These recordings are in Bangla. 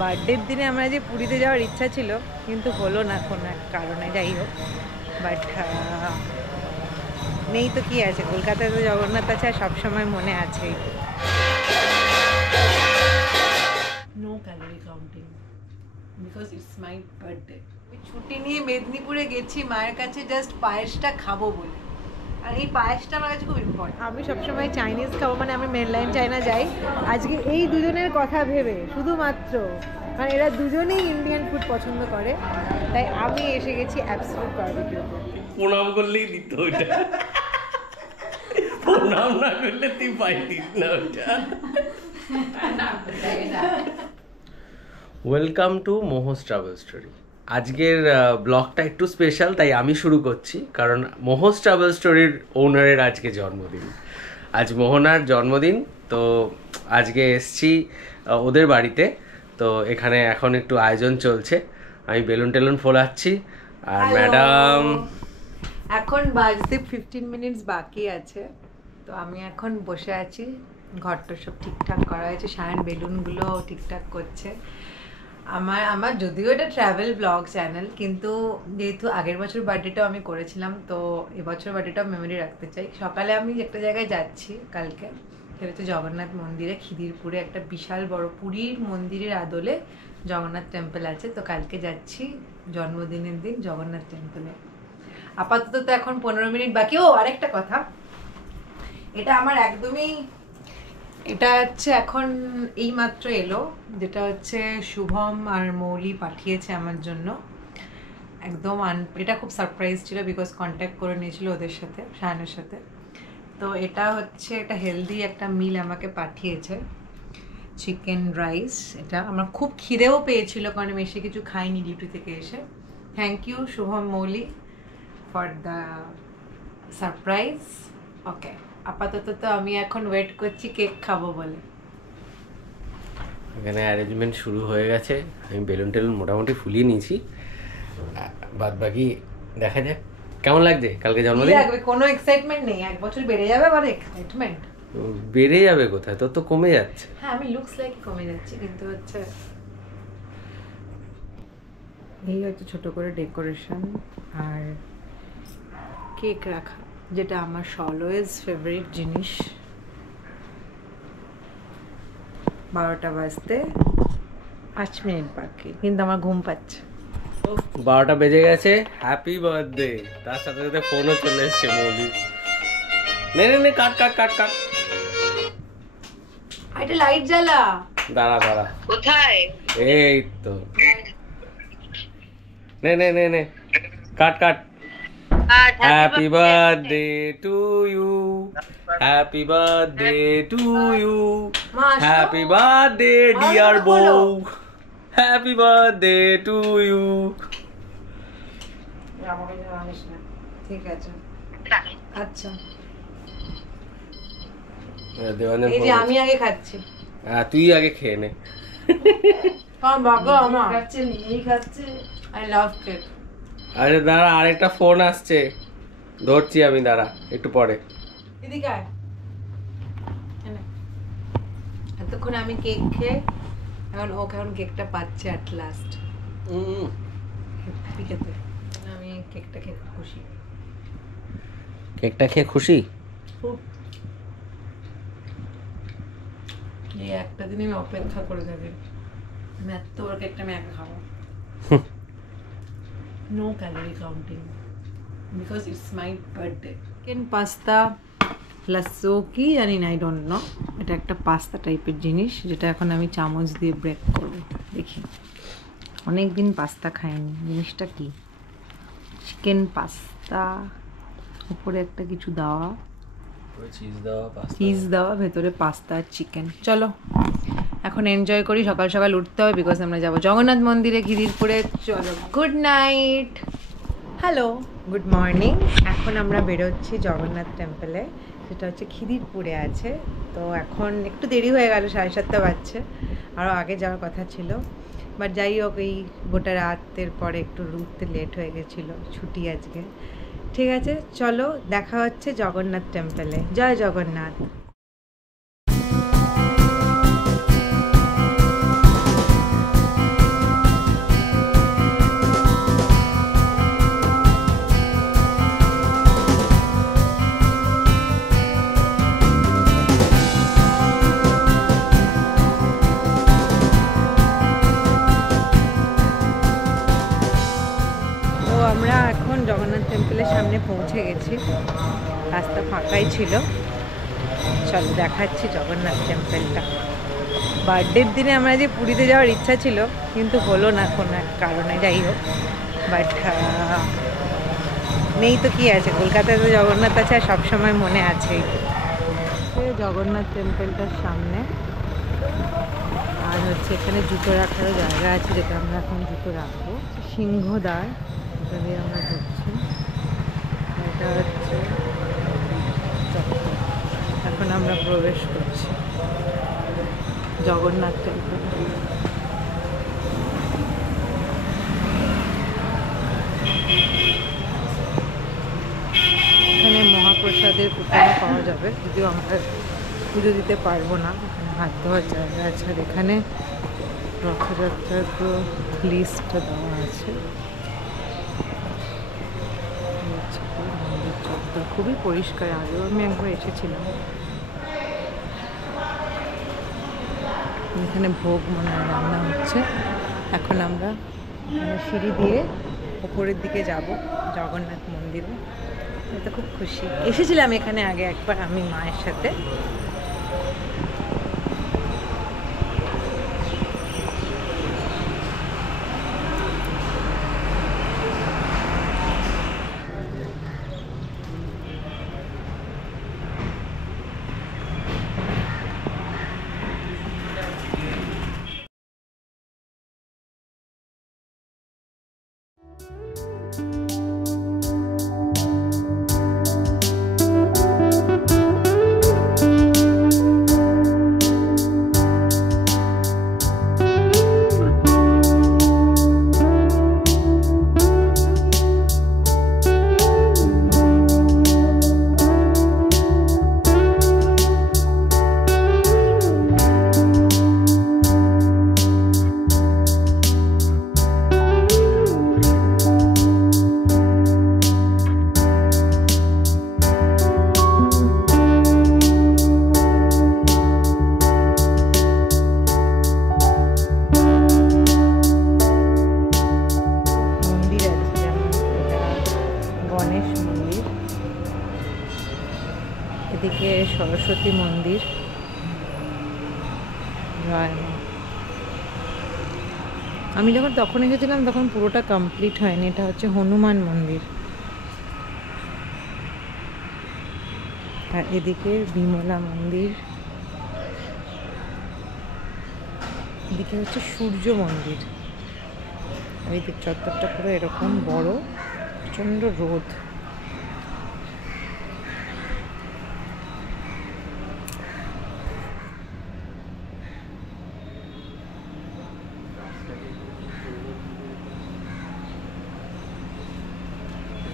বার্থডের দিনে আমরা যে পুরীতে যাওয়ার ইচ্ছা ছিল, কিন্তু হলো না কোনো এক কারণে, যাই হোক। বাট নেই তো কি আছে, কলকাতায় তো জগন্নাথ আছে আর সবসময় মনে আছে। No calorie counting because it's my birthday. আমি ছুটি নিয়ে মেদিনীপুরে গেছি মায়ের কাছে জাস্ট পায়েসটা খাবো বলে, আর এই পায়েসটা আমার কাছে খুব ইম্পর্টেন্ট। আমি সবসময় চাইনিজ খাবো, মানে আমি মেনলাইন চায়না যাই। আজকে এই দুজনের কথা ভেবে শুধুমাত্র, মানে এরা দুজনেই ইন্ডিয়ান ফুড পছন্দ করে, তাই আমি এসে গেছি অ্যাবসলিউট বারবিকিউতে। প্রণাম করলেই দিত ওটা, প্রণাম না করলে তুই পাইতিস না ওটা। Welcome to Moho's travel story. আজকের ব্লগটা একটু স্পেশাল, তাই আমি শুরু করছি, কারণ মোহস ট্রাভেল স্টোরির ওনারের আজকে জন্মদিন। আজ মোহনার জন্মদিন, তো আজকে এসছি ওদের বাড়িতে। তো এখানে এখন একটু আয়োজন চলছে, আমি বেলুন টেলুন ফোলাচ্ছি। আর ম্যাডাম এখন বাজতে 15 মিনিটস বাকি আছে, তো আমি এখন বসে আছি। ঘরটা সব ঠিকঠাক করা হয়েছে, সায়ন বেলুনগুলো ঠিকঠাক করছে। আমার যদিও এটা ট্রাভেল ব্লগ চ্যানেল, কিন্তু যেহেতু আগের বছর বার্থডেটাও আমি করেছিলাম, তো এবছর বার্থডেটাও মেমোরি রাখতে চাই। সকালে আমি একটা জায়গায় যাচ্ছি কালকে, সেটা হচ্ছে জগন্নাথ মন্দিরে, খিদিরপুরে একটা বিশাল বড় পুরীর মন্দিরের আদলে জগন্নাথ টেম্পল আছে। তো কালকে যাচ্ছি জন্মদিনের দিন জগন্নাথ টেম্পলে। আপাতত তো এখন 15 মিনিট বাকি। ও আরেকটা কথা, এটা আমার একদমই, এটা হচ্ছে এখন এই মাত্র এলো, যেটা হচ্ছে শুভম আর মৌলি পাঠিয়েছে আমার জন্য। একদম এটা খুব সারপ্রাইজ ছিল, বিকজ কন্ট্যাক্ট করে নিয়েছিল ওদের সাথে, শায়নের সাথে। তো এটা হচ্ছে একটা হেলদি একটা মিল আমাকে পাঠিয়েছে, চিকেন রাইস। এটা আমার খুব খিদেও পেয়েছিল, কারণ আমি এসে কিছু খাইনি ডিউটি থেকে এসে। Thank you Shubham Mouli for the surprise. Okay, আপাতত তো আমি এখন ওয়েট করছি কেক খাবো বলে। এখানে অ্যারেঞ্জমেন্ট শুরু হয়ে গেছে, আমি বেলুন টেলুন মোটামুটি ফুলিয়ে নিয়েছি, বাদ বাকি দেখা যাক কেমন লাগছে। কালকে জন্মদিন, কোনো এক্সাইটমেন্ট নেই, এক বছর বেড়ে যাবে আবার এক্সাইটমেন্ট বেড়ে যাবে কোথায়, তোর তো কমে যাচ্ছে। হ্যাঁ, আমি লুকস লাইক কমে যাচ্ছি, কিন্তু হচ্ছে এই হচ্ছে ছোট করে ডেকোরেশন আর কেক রাখা, যেটা আমার অলওয়েজ ফেভারিট জিনিস। 12টা বাজতে 5 মিনিট বাকি, কিন্তু আমার ঘুম পাচ্ছে। 12টা বেজে গেছে, হ্যাপি বার্থডে। তার সাথে সাথে ফোনও চলে এসছে মৌলি। নে নে নে, কাট কাট কাট কাট। এটা লাইট জ্বালা। দাঁড়া দাঁড়া, কোথায়? এই তো, নে নে নে নে, কাট কাট। Happy birthday to you, happy birthday to you, happy birthday dear বউ, হ্যাপি বার্থডে টু ইউ। ঠিক আছে, আচ্ছা। এই যে আমি আগে খাচ্ছি, তুই আগে খেয়ে নে। বাবা আমার খাচ্ছে, নিয়েই খাচ্ছে। I love cake. আরে দাঁড়া, আরেকটা ফোন আসছে, ধরছি আমি, দাঁড়া একটু পরে। এদিকে আয়। এতক্ষণ আমি কেক খেয়ে, এখন কেকটা পাচ্ছে অ্যাট লাস্ট। খেতে আমি কেকটা খেয়ে খুশি। কেকটা খেয়ে খুশি? খুব। এই একটা দিন আমি অপেক্ষা করে থাকি, আমি এত বড় কেকটা আমি একা খাবো। No calorie counting because it's my birthday. Chicken pasta লাসো কি জানি না, আই ডোন্ট নো। এটা একটা পাস্তা টাইপের জিনিস, যেটা এখন আমি চামচ দিয়ে ব্রেক করবো। দেখি, অনেক দিন পাস্তা খাইনি। জিনিসটা কি? চিকেন পাস্তা, উপরে একটা কিছু দেওয়া, চিজ দেওয়া, ভেতরে পাস্তা আর চিকেন। চলো এখন এনজয় করি, সকাল সকাল উঠতে হবে, বিকজ আমরা যাবো জগন্নাথ মন্দিরে খিদিরপুরে। চলো, good night. Hello, good morning. এখন আমরা বেরোচ্ছি জগন্নাথ টেম্পলে, সেটা হচ্ছে খিদিরপুরে আছে। তো এখন একটু দেরি হয়ে গেল, 7:30 বাজছে, আরও আগে যাওয়ার কথা ছিল। বাট যাই হোক, এই গোটা রাতের পরে একটু উঠতে লেট হয়ে গেছিলো, ছুটি আজকে। ঠিক আছে, চলো দেখা হচ্ছে জগন্নাথ টেম্পলে। জয় জগন্নাথ। টেম্পলের সামনে পৌঁছে গেছি, রাস্তা ফাঁকাই ছিল। চলো দেখাচ্ছি জগন্নাথ টেম্পলটা। বার্থডের দিনে আমরা যে পুরীতে যাওয়ার ইচ্ছা ছিল, কিন্তু হলো না কোনো এক কারণে, যাই হোক। বাট নেই তো কি আছে, কলকাতায় তো জগন্নাথ আছে আর সবসময় মনে আছেই। জগন্নাথ টেম্পলটার সামনে আর হচ্ছে এখানে জুতো রাখারও জায়গা আছে, যেটা আমরা এখন জুতো রাখবো। সিংহদ্বার, এটা দিয়ে আমরা ঢুকছি। এটা হচ্ছে চত্বর। এখন আমরা প্রবেশ করছি জগন্নাথ টেম্পল। এখানে মহাপ্রসাদের কুপন পাওয়া যাবে, যদিও আমরা পুজো দিতে পারবো না। এখানে হাত ধোয়ার জায়গা আছে, আর এখানে রথযাত্রার পুরো লিস্টটা দেওয়া আছে। মন্দির চত্বর খুবই পরিষ্কার, আগেও আমি একবার এসেছিলাম। এখানে ভোগ মনে হয় রান্না হচ্ছে। এখন আমরা সিঁড়ি দিয়ে উপরের দিকে যাব জগন্নাথ মন্দিরে। এটা খুব খুশি, এসেছিলাম এখানে আগে একবার আমি মায়ের সাথে। এদিকে সরস্বতী মন্দির, আমি যখন তখন এসেছিলাম তখন পুরোটা কমপ্লিট হয়নি। এটা হচ্ছে হনুমান মন্দির। আর এদিকে বিমলা মন্দির, এদিকে হচ্ছে সূর্য মন্দির। এই চত্বরটা পুরো এরকম বড়, প্রচণ্ড রোদ।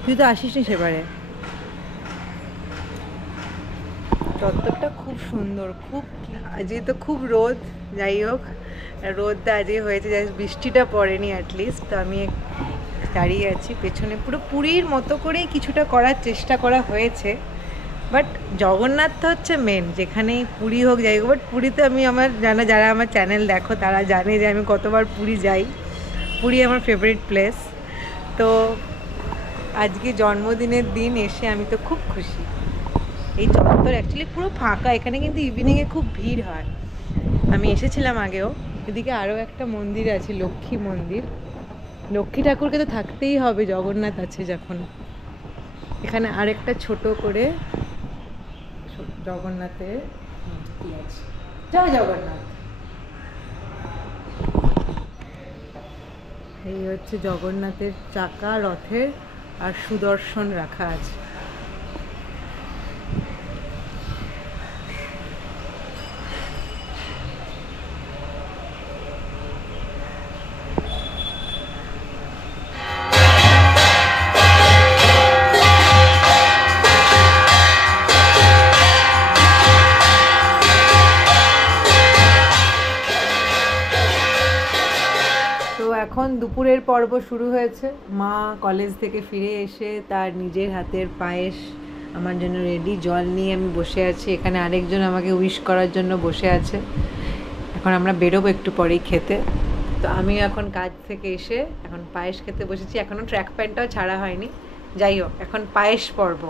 তুই তো আসিস নি সেবারে। চত্বরটা খুব সুন্দর, খুব আজকে তো খুব রোদ, যাই হোক রোদটা আজকে হয়েছে, বৃষ্টিটা পড়েনি অ্যাটলিস্ট। তো আমি দাঁড়িয়ে আছি পেছনে, পুরো পুরীর মতো করেই কিছুটা করার চেষ্টা করা হয়েছে। বাট জগন্নাথ হচ্ছে মেন, যেখানেই পুরী হোক যাই হোক। বাট পুরীতে আমি আমার যারা আমার চ্যানেল দেখো তারা জানে যে আমি কতবার পুরী যাই। পুরী আমার ফেভারিট প্লেস। তো আজকে জন্মদিনের দিন এসে আমি তো খুব খুশি। এই চত্বর অ্যাকচুয়ালি পুরো ফাঁকা, এখানে কিন্তু ইভিনিংয়ে খুব ভিড় হয়। আমি এসেছিলাম আগেও। এদিকে আরও একটা মন্দির আছে, লক্ষ্মী মন্দির। লক্ষ্মী ঠাকুরকে তো থাকতেই হবে, জগন্নাথ আছে যখন। এখানে আরেকটা ছোট করে জগন্নাথের মূর্তি আছে। জয় জগন্নাথ। এই হচ্ছে জগন্নাথের চাকা, রথের আর সুদর্শন রাখা আছে। এখন দুপুরের পর্ব শুরু হয়েছে। মা কলেজ থেকে ফিরে এসে তার নিজের হাতের পায়েস আমার জন্য রেডি, জল নিয়ে আমি বসে আছি। এখানে আরেকজন আমাকে উইশ করার জন্য বসে আছে। এখন আমরা বেরোবো একটু পরেই খেতে। তো আমি এখন কাজ থেকে এসে এখন পায়েস খেতে বসেছি। এখনও ট্র্যাক প্যান্টটাও ছাড়া হয়নি, যাই হোক, এখন পায়েস পর্ব।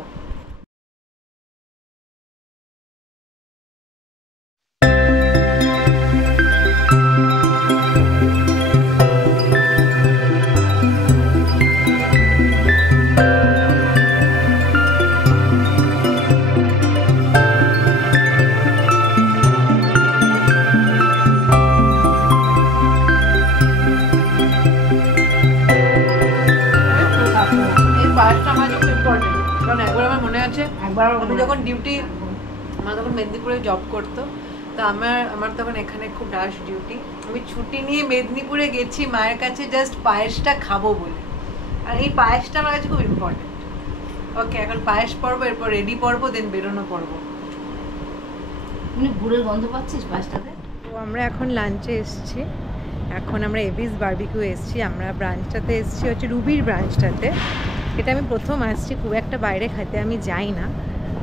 আমি যখন আমার তখন মেদিনীপুরে জব করতো, তো আমার তখন এখানে খুব রাশ ডিউটি। আমি ছুটি নিয়ে মেদিনীপুরে গেছি মায়ের কাছে জাস্ট পায়েসটা খাবো বলে, আর এই পায়েসটা আমার কাছে খুব ইম্পর্টেন্ট। ওকে, এখন পায়েস পর্ব, এরপর রেডি পর্ব, দেন বেরোনো পর্ব। গুড়ের গন্ধ পাচ্ছিস পায়েসটাতে? তো আমরা এখন লাঞ্চে এসেছি, এখন আমরা এবিস বারবিকিউ এসেছি। আমরা ব্রাঞ্চটাতে এসেছি হচ্ছে রুবির ব্রাঞ্চটাতে। এটা আমি প্রথম আসছি, খুব একটা বাইরে খেতে আমি যাই না,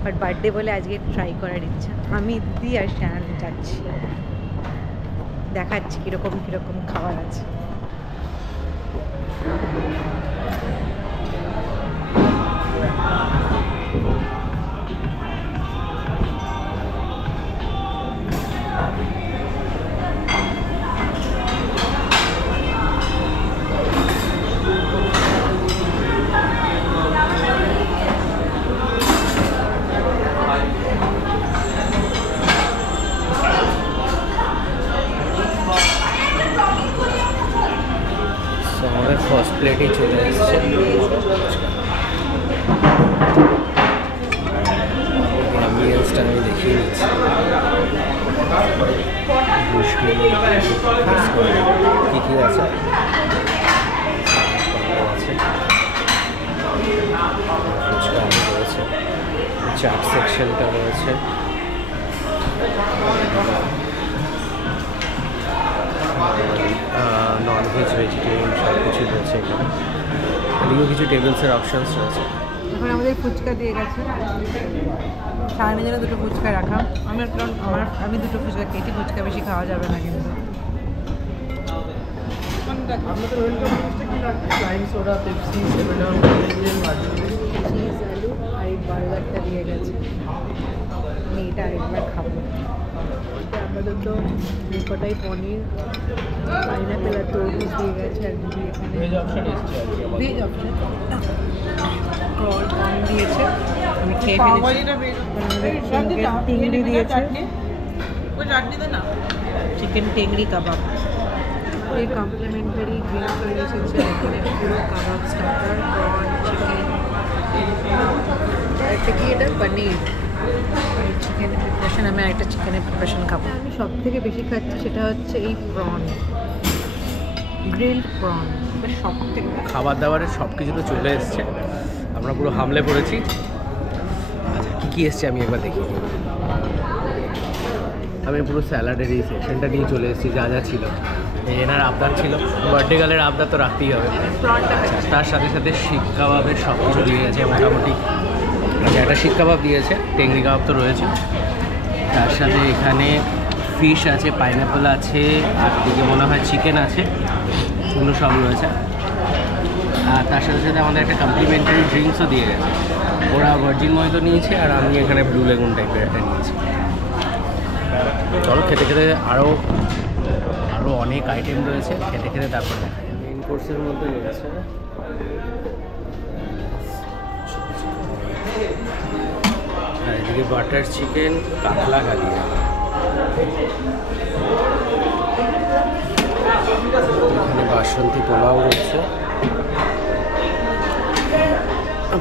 বাট বার্থডে বলে আজকে ট্রাই করার ইচ্ছা। আমি, দিদি আর শ্যান যাচ্ছি, দেখাচ্ছি কীরকম কীরকম খাবার আছে। ফার্স্ট প্লেটেই চলে এসছে। অ্যাম্বিয়েন্সটা আমি দেখিয়ে দিচ্ছি। কী কী আছে? ফুচকা রয়েছে, চাট সেকশনটা রয়েছে, ননভেজ ভেজিটেরিয়ান সব কিছু রয়েছে এখানে। এদিকেও কিছু টেবিলসের অপশানস রয়েছে। এখন আমাদের ফুচকা দিয়ে গেছে, সারাদিনের জন্য দুটো ফুচকা রাখা। আমি দুটো ফুচকা খেয়েছি, ফুচকা বেশি খাওয়া যাবে না কিন্তু। চিজ আলু আর এই বার্গারটা দিয়ে গেছে, আমি এটা আরেকবার খাবো। আমাদের তো কটাই পনির, পাইনাপেল আর তরমুজ দিয়ে গেছে, আর দিদি এখানে ভেজ অপশন কর্ন দিয়েছে, আমি খেয়ে ফেলেছি। টেংরি দিয়েছে, চিকেন টেংরি কাবাব, এই কমপ্লিমেন্টারি গ্রিন ফ্রাইড এসেছে এখানে, পুরো কাবাব স্টার্টার, প্রন, চিকেন, একটা কি এটা পনির, চিকেনের প্রিপারেশন। আমি আরেকটা চিকেনের প্রিপারেশন খাবো। আমি সব থেকে বেশি খাচ্ছি সেটা হচ্ছে এই প্রন, গ্রিলড প্রন, সব থেকে। খাবার দাবারের সব কিছু তো চলে এসছে, আমরা পুরো হামলে পড়েছি। আচ্ছা, কী কী এসছে আমি একবার দেখি। আমি পুরো স্যালাডের এই সেকশনটা নিয়ে চলে এসেছি, যা যা ছিল। এনার আবদার ছিল, বার্থডে গার্লের আবদার তো রাখতেই হবে। তার সাথে সাথে শিক কাবাবের সব কিছু দিয়ে গেছে মোটামুটি। আচ্ছা, একটা শিক কাবাব দিয়েছে, টেংরি কাবাব তো রয়েছে, তার সাথে এখানে ফিশ আছে, পাইনাপেল আছে, আর দিকে মনে হয় চিকেন আছে, এগুলো সব রয়েছে। আর তার সাথে সাথে আমাদের একটা কমপ্লিমেন্টারি ড্রিঙ্কসও দিয়ে গেছে। ওরা ভার্জিন মহিতো নিয়েছে, আর আমি এখানে ব্লু লেগুন টাইপের একটা নিয়েছি। চলো খেতে খেতে আরও অনেক আইটেম রয়েছে, খেতে খেতে তারপর দেখা যাবে। মেইন কোর্সের মধ্যে রয়েছে আর এদিকে বাটার চিকেন, কাতলা কালিয়া, এখানে বাসন্তী পোলাও রয়েছে,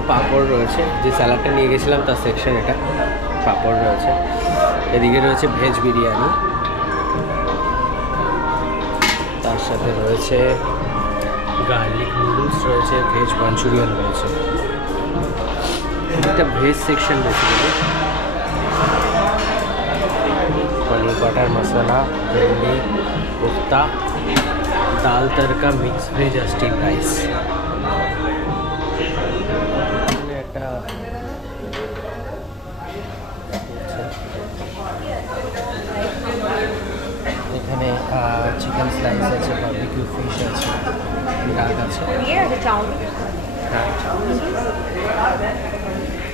পাঁপড় রয়েছে, যে স্যালাডটা নিয়ে গেছিলাম তার সেকশন এটা, পাঁপড় রয়েছে। এদিকে রয়েছে ভেজ বিরিয়ানি, তার সাথে রয়েছে গার্লিক নুডলস রয়েছে, ভেজ মাঞ্চুরিয়ান রয়েছে। একটা veg section basically, paneer butter masala, भिंडी, कोफ्ता, दाल तड़का, मिक्स वेज और स्टीम राइस। এখানে চিকেন স্লাইস আছে, বারবিকিউ ফিশ আছে, ডাক আছে। হ্যাঁ,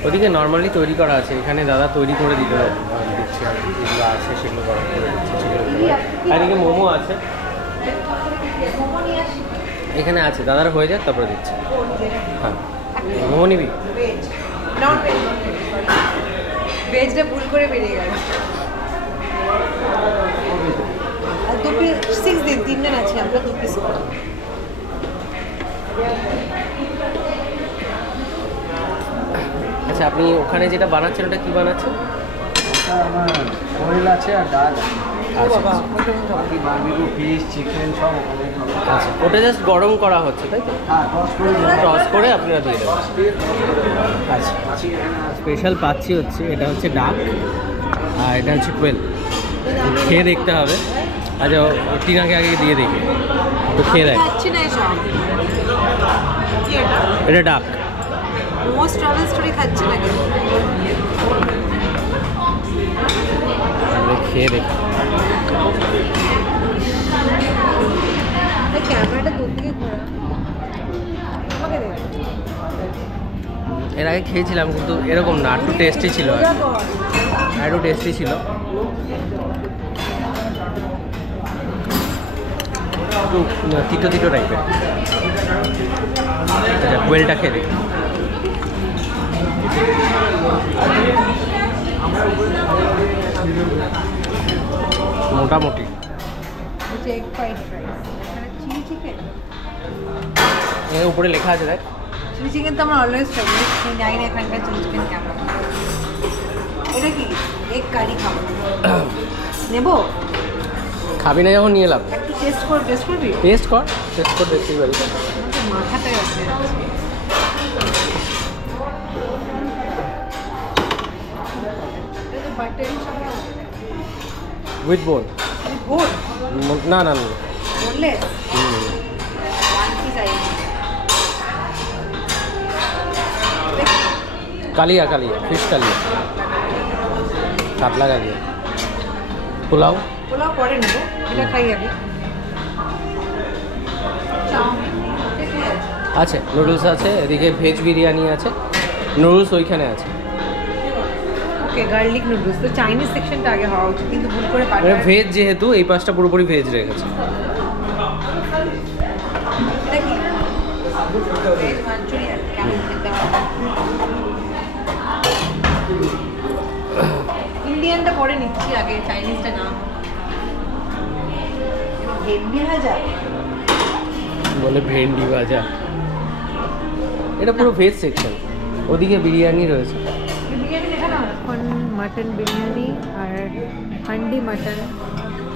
ওদিকে নর্মালি তৈরি করা আছে, এখানে দাদা তৈরি করে দিচ্ছে আর কি, যেগুলো আছে সেগুলো গরম করে দিচ্ছে, সেগুলো আর এদিকে মোমো আছে, এখানে আছে দাদার হয়ে যাক তারপরে দিচ্ছে। হ্যাঁ, মোমো নিবি? ভেজটা ভুল করে বেরিয়ে গেল। আর 2 পিস 6 দিন 3 জন আছি আমরা, 2 পিস করে। আচ্ছা, আপনি ওখানে যেটা বানাচ্ছেন ওটা কি বানাচ্ছেন? আমার কোয়েল আছে আর ডাল আচ্ছা, বাকি বারবিকিউ ফিশ চিকেন সব ওখানে আচ্ছা, ওটা জাস্ট গরম করা হচ্ছে তাই তো? হ্যাঁ টস করে টস করে আপনারা দিয়ে দেবেন। আচ্ছা, স্পেশাল পাচ্ছি হচ্ছে, এটা হচ্ছে ডাক আর এটা হচ্ছে কোয়েল, খেয়ে দেখতে হবে। আচ্ছা, টিনাকে আগে দিয়ে দেখি, তো খেয়ে দেখ। খাচ্ছি না এসব। কি এটা? এটা ডাক। মোস্ট ট্রাভেল স্টোরি খাচ্ছি না কেন? খেয়ে দেখ। ক্যামেরাটা দূর থেকে ঘোরা। আমাকে দেখ। এর আগে খেয়েছিলাম কিন্তু এরকম না, একটু টেস্টি ছিল, একটু টেস্টি ছিল। একটু তিতো তিতো টাইপের। আচ্ছা, কোয়েলটা খেয়ে দেখি। মোটামুটি egg fried rice, chilli chicken. এর উপরে লেখা আছে দেখ। চিলি চিকেন তো আমার অলওয়েজ ফেভারিট, আমি জানি না এখানকার চিলি চিকেন কেমন। এটা কি? এগ কারি খাবো। নেবো? খাবি না যখন নিয়ে এলাম। একটু টেস্ট করবি? টেস্ট কর দেখতেই পারি। মাথাটা আছে। উইথ বোন? বোন? না না, বোনলেস? কালিয়া ফিশ কালিয়া, কাতলা কালিয়া। পোলাও পরে নেবো, এটা খাই আগে। আছে, নুডলস আছে, এদিকে ভেজ বিরিয়ানি আছে, নুডলস ওইখানে আছে। ওকে, গার্লিক নুডলস তো চাইনিজ সেকশনটা আগে হওয়া উচিত, কিন্তু ভুল করে ভেজ যেহেতু এই পাশটা পুরোপুরি ভেজ রেখেছে। এটা কি? ভেজ মাঞ্চুরিয়ান কেমন খেতে হবে? ইন্ডিয়ানটা পরে নিচ্ছি আগে, চাইনিজটা না। ভেন্ডি ভাজা বলে, ভেন্ডি ভাজা। এটা পুরো ভেজ সেকশন, ওদিকে বিরিয়ানি রয়েছে। বিরিয়ানি দেখা না, এখন মাটন বিরিয়ানি আর হান্ডি মাটন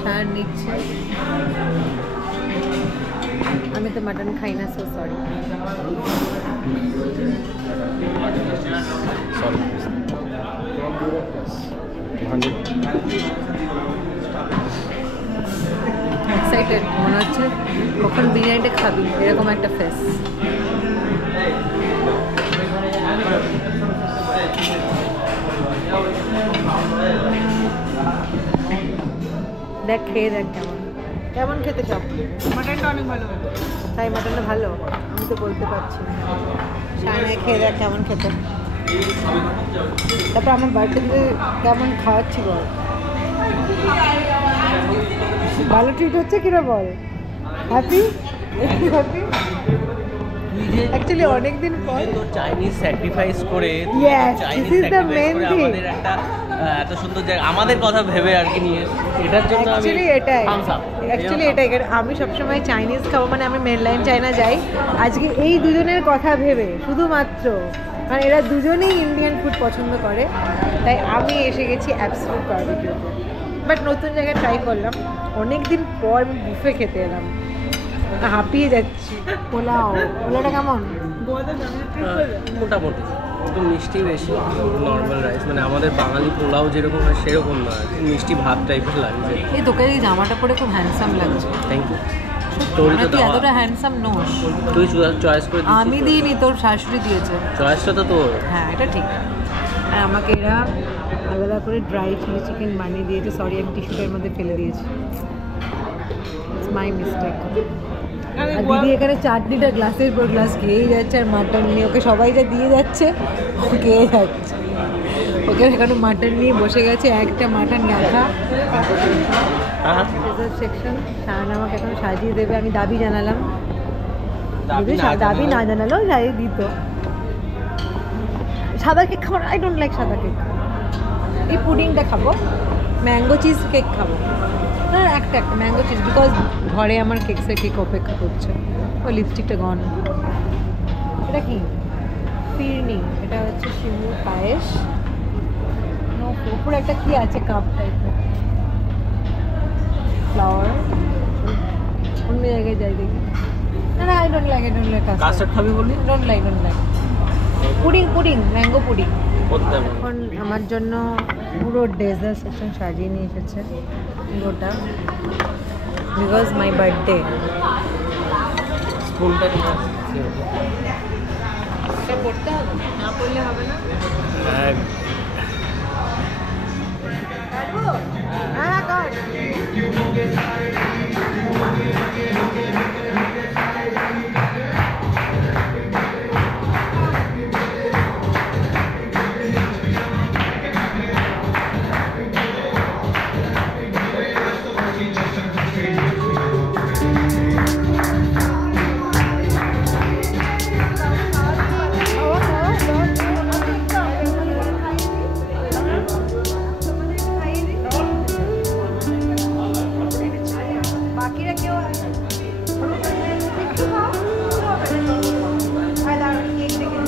সার নিচ্ছে। আমি তো মাটন খাই না, সো সরি। এক্সাইটেড মনে হচ্ছে কখন বিরিয়ানিটা খাবি, এরকম একটা ফেস। দেখ, খেয়ে দেখ কেমন খেতে চাও। মাটনটা অনেক ভালো, তাই মাটনটা ভালো আমি তো বলতে পারছি না। সামনে খেয়ে দেখ কেমন খেতে। তারপর আমার বাড়িতে কেমন খাওয়াচ্ছি বল, ভালো ট্রিট হচ্ছে কিনা বল। হ্যাপি? হ্যাপি অ্যাকচুয়ালি অনেকদিন পর তো চাইনিজ স্যাক্রিফাইস করে, আমাদের একটা এত সুন্দর জায়গা, আমাদের কথা ভেবে আর কি নিয়ে, এটার জন্য অ্যাকচুয়ালি এটাই আমি সবসময় চাইনিজ খাবো, মানে আমি মেনলাইন চায়না যাই, আজকে এই দুজনের কথা ভেবে শুধুমাত্র, মানে এরা দুজনেই ইন্ডিয়ান ফুড পছন্দ করে, তাই আমি এসে গেছি অ্যাবসলিউট বারবিকিউতে। বাট নতুন জায়গায় ট্রাই করলাম, অনেকদিন পর আমি বুফে খেতে এলাম, হাঁপিয়ে যাচ্ছি। পোলাওটা কেমন? মোটামুটি একটু মিষ্টি বেশি, নর্মাল রাইস, মানে আমাদের বাঙালি পোলাও যেরকম হয় সেরকম নয়, মিষ্টি ভাত টাইপের লাগছে। এই তোকে এই জামাটা পরে খুব হ্যান্ডসাম লাগছে। Thank you. তোর তো এতটা হ্যান্ডসাম নোস, তুই চয়েস করে দিয়েছিস। আমি দিইনি, তোর শাশুড়ি দিয়েছে। চয়েসটা তো তোর। হ্যাঁ, এটা ঠিক। আর আমাকে এরা আলাদা করে ড্রাই চিলি চিকেন বানিয়ে দিয়েছে, সরি আমি টিস্যুটার মধ্যে ফেলে দিয়েছি, ইটস মাই মিস্টেক। আর দিদি এখানে চাটনিটা গ্লাসের পর গ্লাস খেয়েই যাচ্ছে, আর মাটন নিয়ে ওকে সবাই যা দিয়ে যাচ্ছে ও খেয়ে যাচ্ছে। ওকে এখানে মাটন নিয়ে বসে গেছে, একটা মাটন রাখা সেকশন। শাহান আমাকে এখন সাজিয়ে দেবে, আমি দাবি জানালাম, দাবি না জানালেও যাই দিত। সাদা কেক খাবো, আই ডোন্ট লাইক সাদা কেক। এই পুডিংটা খাবো, ম্যাঙ্গো চিজ কেক খাবো না, একটা ম্যাঙ্গো চিজ, বিকজ ঘরে আমার কেকসের কেক অপেক্ষা করছে। ও লিপস্টিকটা গন। এটা কি ফিরনি, এটা হচ্ছে শিমুর পায়েস। উপরে একটা কি আছে কাপ টাইপের, ফ্লাওয়ার। অন্য জায়গায় যাই দেখি। না আই ডোন্ট লাইক, কাস্টার্ড খাবি বলি? Don't like. Pudding mango pudding. এখন আমার জন্য পুরো ডেজার্ট সেকশন সাজিয়ে নিয়ে এসেছে পুরোটা, বিকজ মাই বার্থডে। স্পুনটা নিয়ে এটা পড়তে হবে, না পড়লে হবে না। হ্যাঁ কাট। বাকিরা কেউ একটু খাও, কেক দেখে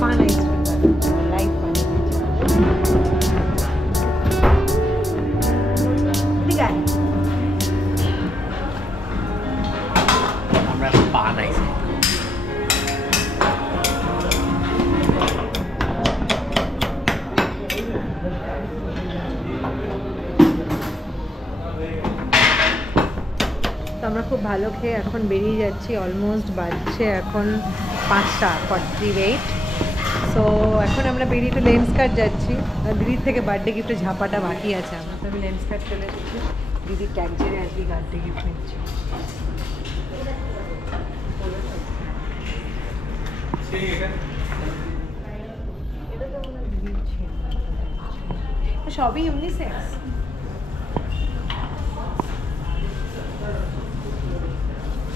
fun ice cream, light fun. Diga. আমরা বানাইছি। তো আমরা খুব ভালো খেয়ে এখন বেরিয়ে যাচ্ছি। অলমোস্ট বাজছে এখন 5:48। সো এখন আমরা বেরিয়ে একটু লেন্স কাট যাচ্ছি। দিদির থেকে বার্থডে গিফটের ঝাপাটা বাকি আছে, আমরা তো লেন্স কাট চলে এসেছি। দিদির ট্যাগ ছেড়ে আজকে বার্থডে গিফট নিচ্ছি। সবই ইউনিসেক্স।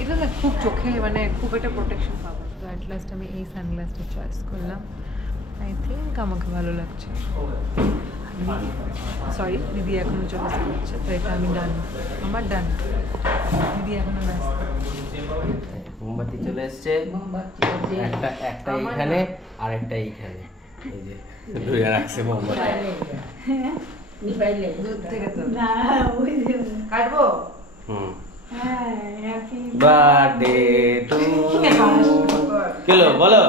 এটা না খুব চোখে মানে খুব একটা প্রোটেকশন পাবো, তো অ্যাট লাস্ট আমি এই সানগ্লাসটা চয়েস করলাম। আই থিঙ্ক আমাকে ভালো লাগছে। সরি, দিদি এখনো চয়েস করছে, তো এটা আমি ডান, আমার ডান। দিদি এখনো ব্যস্ত। মোমবাতি চলে এসছে, একটা এইখানে আর একটা এইখানে। এই যে ধুয়ে রাখছে মোমবাতি। দুধ থেকে তো কাটবো। বার্থডে টু কেলো বলো।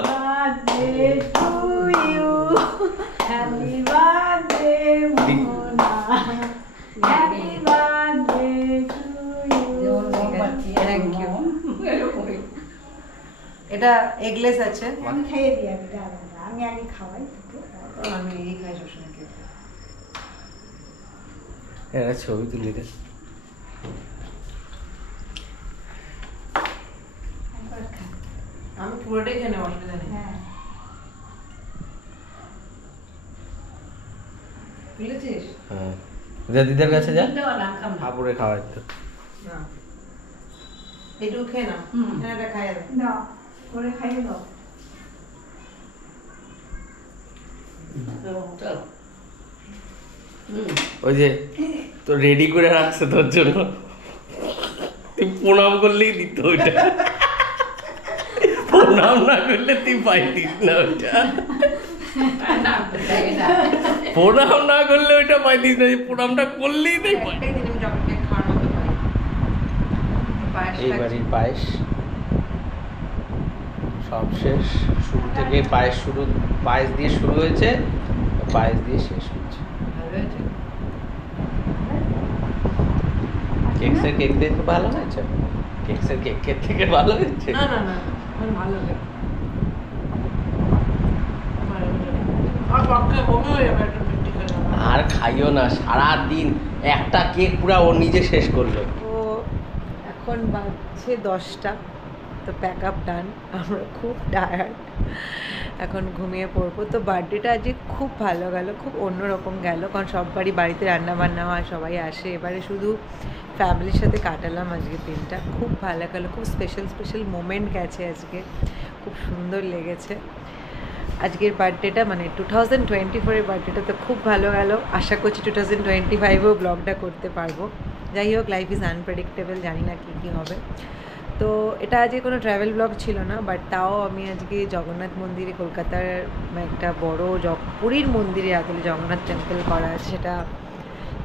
এটা এগলেস আছে, আমি খাইয়ে দিই, আমি আগে খাওয়াই। আমি এই খাই সবসময় কেক। এরা ছবি তুলি রে। আমি পুরোটাই খেয়ে নেব, অসুবিধা নেই। বুঝেছিস? হ্যাঁ, যা দিদার কাছে যা, আপুরে খাওয়াই তো। না এটুকু খেয়ে নাও, এটা খাইয়ে দাও। না করে খাইয়ে দাও। ওই যে তো রেডি করে রাখছে তোর জন্য, তুই প্রণাম করলেই দিত ওইটা, প্রণাম না করলে তুই পাইতিস না ওইটা, প্রণাম না করলে ওইটা পাইতিস না, প্রণামটা করলেই তাই পাই। এই বাড়ির পায়েস সব শেষ, শুরু থেকে পায়েস দিয়ে শুরু হয়েছে, পায়েস দিয়ে শেষ হচ্ছে। কেকের কেক দিয়ে তো ভালো হয়েছে, কেকের কেকের থেকে ভালো হয়েছে। না আমার ভালো লাগে। আর বমি হয়ে যাবে একটা মিষ্টি খেলে আমার। আর খাইও না, সারাদিন একটা কেক পুরো ও নিজে শেষ করলো। তো এখন বাজছে 10টা, তো প্যাক আপ ডান। আমরা খুব টায়ার্ড, এখন ঘুমিয়ে পড়বো। তো বার্থডেটা আজকে খুব ভালো গেল, খুব অন্যরকম গেল, কারণ সববারই বাড়িতে রান্না বান্না হয়, সবাই আসে। এবারে শুধু ফ্যামিলির সাথে কাটালাম আজকের দিনটা, খুব ভালো গেল, খুব স্পেশাল স্পেশাল মোমেন্ট গেছে আজকে, খুব সুন্দর লেগেছে আজকের বার্থডেটা। মানে 2024-এর বার্থডেটা তো খুব ভালো গেল। আশা করছি 2025-এও ব্লগটা করতে পারবো। যাই হোক, লাইফ ইজ আনপ্রেডিক্টেবল, জানি না কী কী হবে। তো এটা আজকে কোনো ট্রাভেল ব্লগ ছিল না, বাট তাও আমি আজকে জগন্নাথ মন্দিরে, কলকাতার একটা বড় পুরীর মন্দিরে আসলে জগন্নাথ টেম্পল করা আছে, সেটা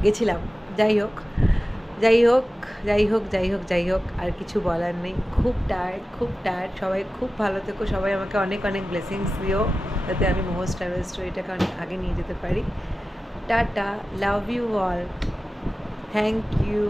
গেছিলাম। যাই হোক যাই হোক যাই হোক যাই হোক যাই হোক, আর কিছু বলার নেই। খুব টায়ার্ড। সবাই খুব ভালো থেকো, সবাই আমাকে অনেক অনেক ব্লেসিংস দিও, যাতে আমি মোহস ট্রাভেল স্টোরিটাকে অনেক আগে নিয়ে যেতে পারি। Tata, love you all, thank you.